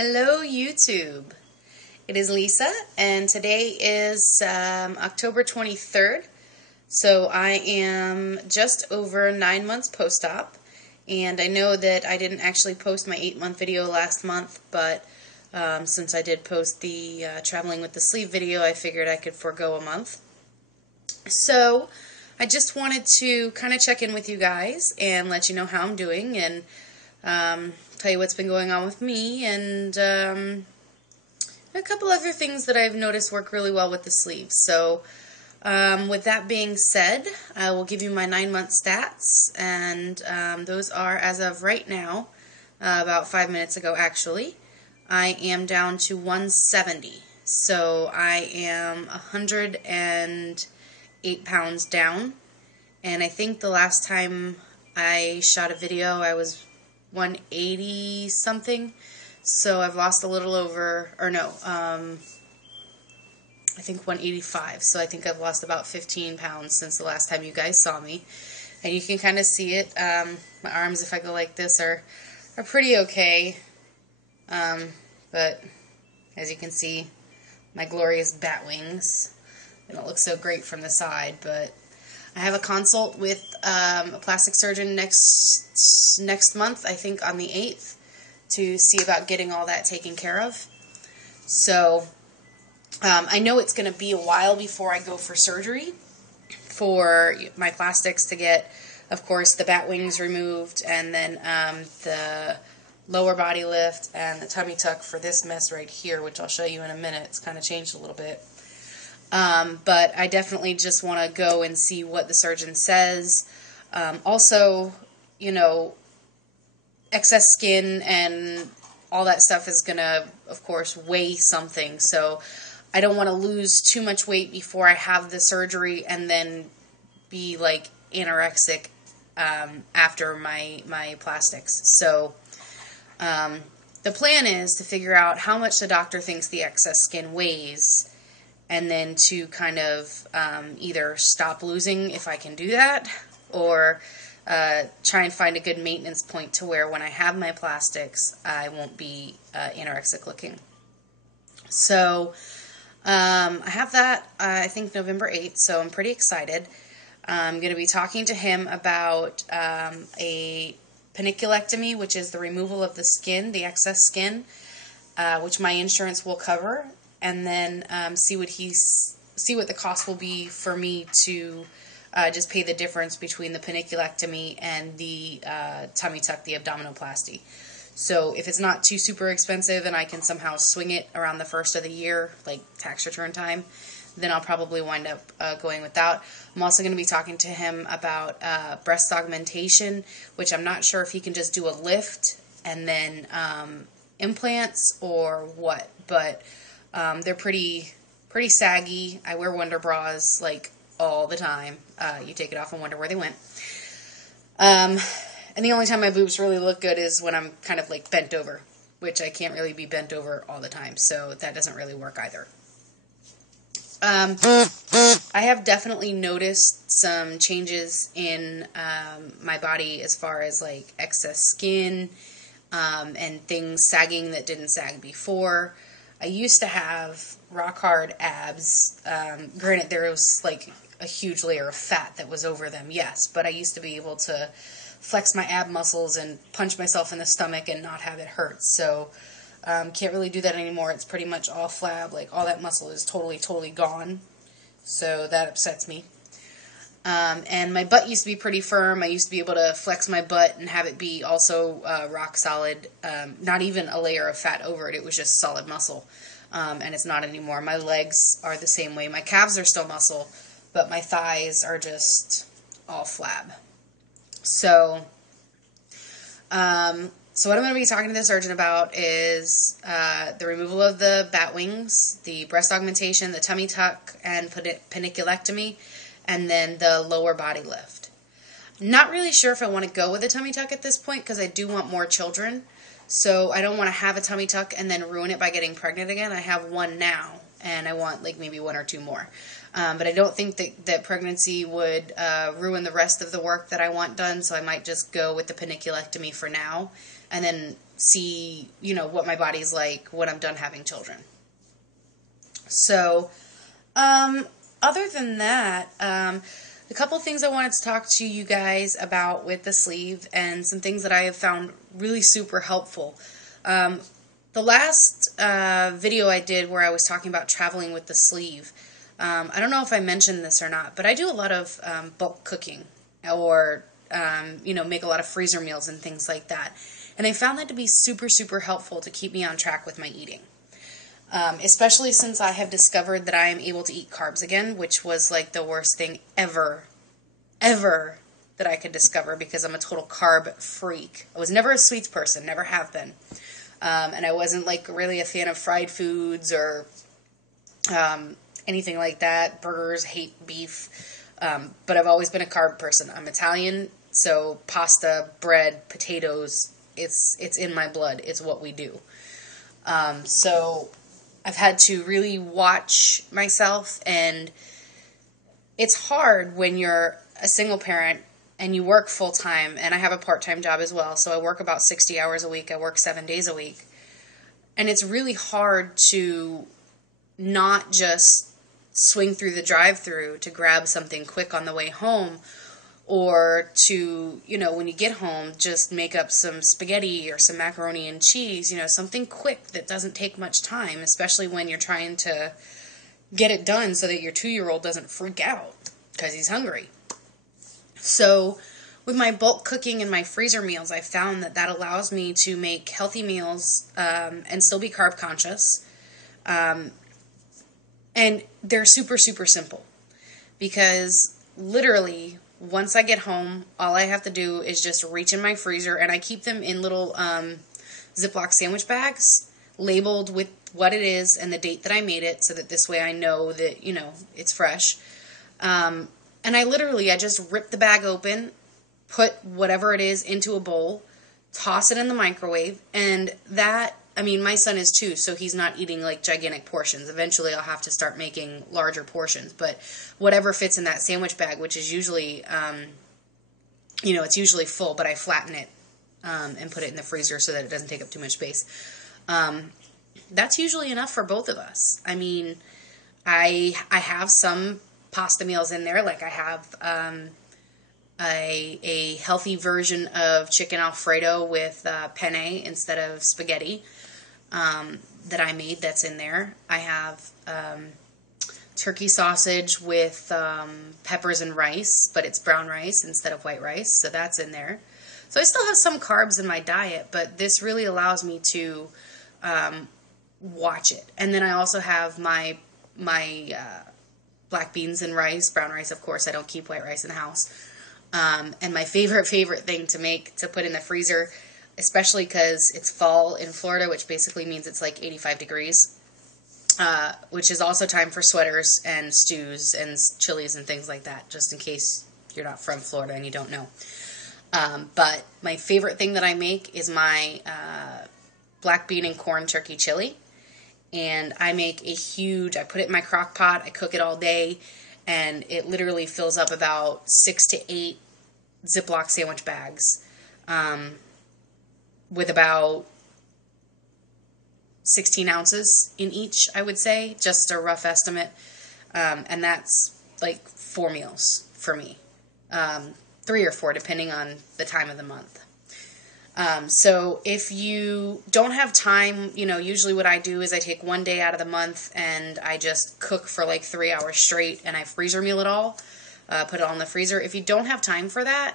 Hello YouTube. It is Lisa and today is October 23rd. So I am just over 9 months post-op, and I know that I didn't actually post my 8-month video last month, but since I did post the traveling with the sleeve video, I figured I could forego a month. So I just wanted to kind of check in with you guys and let you know how I'm doing and tell you what's been going on with me, and a couple other things that I've noticed work really well with the sleeves. So with that being said, I will give you my 9-month stats, and those are, as of right now, about 5 minutes ago actually, I am down to 170. So I am 108 pounds down, and I think the last time I shot a video I was 180 something, so I've lost a little over, or no, I think 185, so I think I've lost about 15 pounds since the last time you guys saw me, and you can kind of see it. My arms, if I go like this, are pretty okay, but as you can see, my glorious bat wings, they don't look so great from the side, but I have a consult with a plastic surgeon next month, I think on the 8th, to see about getting all that taken care of. So I know it's going to be a while before I go for surgery for my plastics to get, of course, the bat wings removed, and then the lower body lift and the tummy tuck for this mess right here, which I'll show you in a minute. It's kind of changed a little bit. But I definitely just want to go and see what the surgeon says. Also, you know, excess skin and all that stuff is going to, of course, weigh something. So I don't want to lose too much weight before I have the surgery and then be like anorexic after my plastics. So the plan is to figure out how much the doctor thinks the excess skin weighs, and then to kind of either stop losing if I can do that, or try and find a good maintenance point to where when I have my plastics, I won't be anorexic looking. So I have that, I think, November 8th, so I'm pretty excited. I'm going to be talking to him about a paniculectomy, which is the removal of the skin, the excess skin, which my insurance will cover, and then see what the cost will be for me to just pay the difference between the paniculectomy and the tummy tuck, the abdominoplasty. So if it's not too super expensive and I can somehow swing it around the first of the year, like tax return time, then I'll probably wind up going with that. I'm also going to be talking to him about breast augmentation, which I'm not sure if he can just do a lift and then implants or what, but they're pretty saggy. I wear Wonder bras like all the time. You take it off and wonder where they went. And the only time my boobs really look good is when I'm kind of like bent over, which I can't really be bent over all the time, so that doesn't really work either. I have definitely noticed some changes in my body as far as like excess skin and things sagging that didn't sag before. I used to have rock hard abs. Granted, there was like a huge layer of fat that was over them, yes, but I used to be able to flex my ab muscles and punch myself in the stomach and not have it hurt. So can't really do that anymore. It's pretty much all flab. Like all that muscle is totally gone. So that upsets me. And my butt used to be pretty firm. I used to be able to flex my butt and have it be also rock solid. Not even a layer of fat over it. It was just solid muscle. And it's not anymore. My legs are the same way. My calves are still muscle, but my thighs are just all flab. So, so what I'm going to be talking to the surgeon about is the removal of the bat wings, the breast augmentation, the tummy tuck, and paniculectomy, and then the lower body lift. Not really sure if I want to go with a tummy tuck at this point because I do want more children. So I don't want to have a tummy tuck and then ruin it by getting pregnant again. I have one now, and I want like maybe 1 or 2 more. But I don't think that pregnancy would ruin the rest of the work that I want done, so I might just go with the paniculectomy for now, and then see, you know, what my body's like when I'm done having children. So, other than that, a couple things I wanted to talk to you guys about with the sleeve and some things that I have found really super helpful. The last video I did where I was talking about traveling with the sleeve, I don't know if I mentioned this or not, but I do a lot of bulk cooking or, you know, make a lot of freezer meals and things like that. And I found that to be super, super helpful to keep me on track with my eating. Especially since I have discovered that I am able to eat carbs again, which was like the worst thing ever that I could discover because I'm a total carb freak. I was never a sweets person, never have been. And I wasn't like really a fan of fried foods or anything like that. Burgers, hate beef. But I've always been a carb person. I'm Italian, so pasta, bread, potatoes, it's in my blood. It's what we do. So I've had to really watch myself, and it's hard when you're a single parent and you work full time, and I have a part-time job as well, so I work about 60 hours a week. I work 7 days a week, and it's really hard to not just swing through the drive-thru to grab something quick on the way home, or to, you know, when you get home, just make up some spaghetti or some macaroni and cheese, you know, something quick that doesn't take much time, especially when you're trying to get it done so that your 2-year-old doesn't freak out because he's hungry. So with my bulk cooking and my freezer meals, I found that that allows me to make healthy meals and still be carb conscious. And they're super, super simple because literally once I get home, all I have to do is just reach in my freezer, and I keep them in little Ziploc sandwich bags labeled with what it is and the date that I made it, so that this way I know that, you know, it's fresh. And I just rip the bag open, put whatever it is into a bowl, toss it in the microwave, and that, I mean, my son is 2, so he's not eating like gigantic portions. Eventually I'll have to start making larger portions, but whatever fits in that sandwich bag, which is usually, you know, it's usually full, but I flatten it and put it in the freezer so that it doesn't take up too much space. That's usually enough for both of us. I mean, I have some pasta meals in there, like I have a healthy version of chicken Alfredo with penne instead of spaghetti that I made that's in there. I have turkey sausage with peppers and rice, but it's brown rice instead of white rice, so that's in there. So I still have some carbs in my diet, but this really allows me to watch it. And then I also have my black beans and rice, brown rice, of course. I don't keep white rice in the house. And my favorite thing to make, to put in the freezer, especially because it's fall in Florida, which basically means it's like 85 degrees, which is also time for sweaters and stews and chilies and things like that, just in case you're not from Florida and you don't know. But my favorite thing that I make is my black bean and corn turkey chili. And I make I put it in my crock pot, I cook it all day, and it literally fills up about 6 to 8 Ziploc sandwich bags with about 16 ounces in each, I would say, just a rough estimate. And that's like 4 meals for me, 3 or 4 depending on the time of the month. So if you don't have time, you know, usually what I do is I take one day out of the month and I just cook for like 3 hours straight, and I freezer meal it all, put it all in the freezer. If you don't have time for that,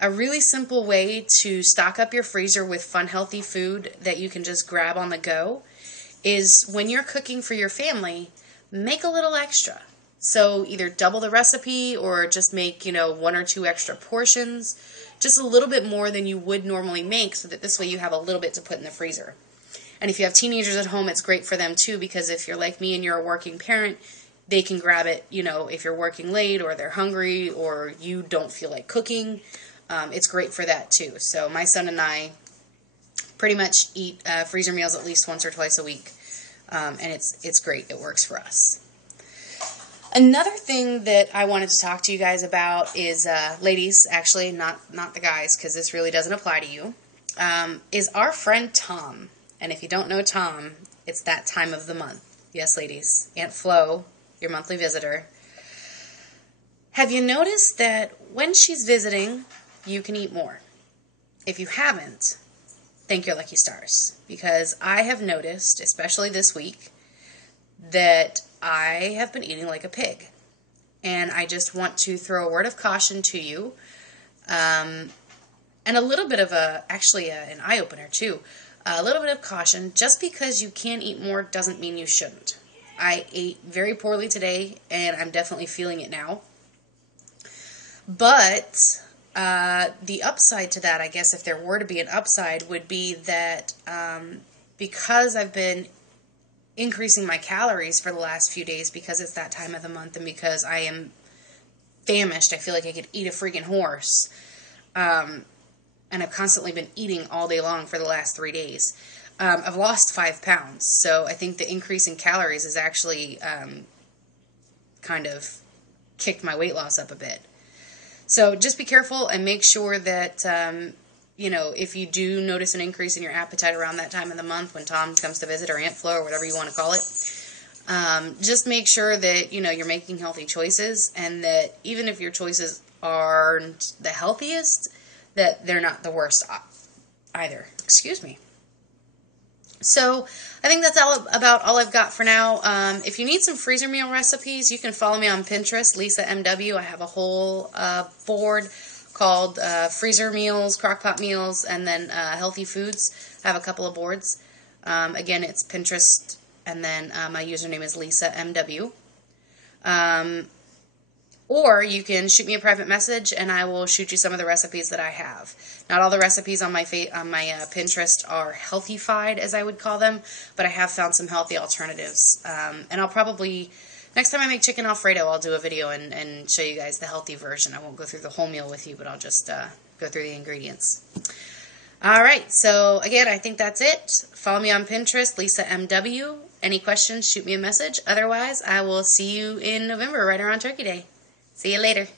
a really simple way to stock up your freezer with fun, healthy food that you can just grab on the go is when you're cooking for your family, make a little extra. So either double the recipe or just make, you know, 1 or 2 extra portions, just a little bit more than you would normally make, so that this way you have a little bit to put in the freezer. And if you have teenagers at home, it's great for them too, because if you're like me and you're a working parent, they can grab it, you know, if you're working late or they're hungry or you don't feel like cooking. It's great for that too. So my son and I pretty much eat freezer meals at least once or twice a week, and it's great. It works for us. Another thing that I wanted to talk to you guys about is, ladies, actually, not the guys, because this really doesn't apply to you, is our friend Tom. And if you don't know Tom, it's that time of the month. Yes, ladies. Aunt Flo, your monthly visitor. Have you noticed that when she's visiting, you can eat more? If you haven't, thank your lucky stars. Because I have noticed, especially this week, that I have been eating like a pig. And I just want to throw a word of caution to you. And a little bit of an eye-opener too. A little bit of caution. Just because you can eat more doesn't mean you shouldn't. I ate very poorly today, and I'm definitely feeling it now. But the upside to that, I guess, if there were to be an upside, would be that because I've been increasing my calories for the last few days because it's that time of the month and because I am famished, I feel like I could eat a freaking horse. And I've constantly been eating all day long for the last 3 days. I've lost 5 pounds, so I think the increase in calories has actually kind of kicked my weight loss up a bit. So just be careful and make sure that, if you do notice an increase in your appetite around that time of the month when Tom comes to visit, or Aunt Flo, or whatever you want to call it, just make sure that, you're making healthy choices, and that even if your choices aren't the healthiest, that they're not the worst either. Excuse me. So I think that's about all I've got for now. If you need some freezer meal recipes, you can follow me on Pinterest, Lisa MW. I have a whole board called freezer meals, crockpot meals, and then healthy foods. I have a couple of boards. Again, it's Pinterest, and then my username is Lisa MW. Or you can shoot me a private message, and I will shoot you some of the recipes that I have. Not all the recipes on my Pinterest are healthified, as I would call them, but I have found some healthy alternatives. And I'll probably, next time I make chicken Alfredo, I'll do a video and show you guys the healthy version. I won't go through the whole meal with you, but I'll just go through the ingredients. All right, so again, I think that's it. Follow me on Pinterest, Lisa MW. Any questions, shoot me a message. Otherwise, I will see you in November, right around Turkey Day. See you later.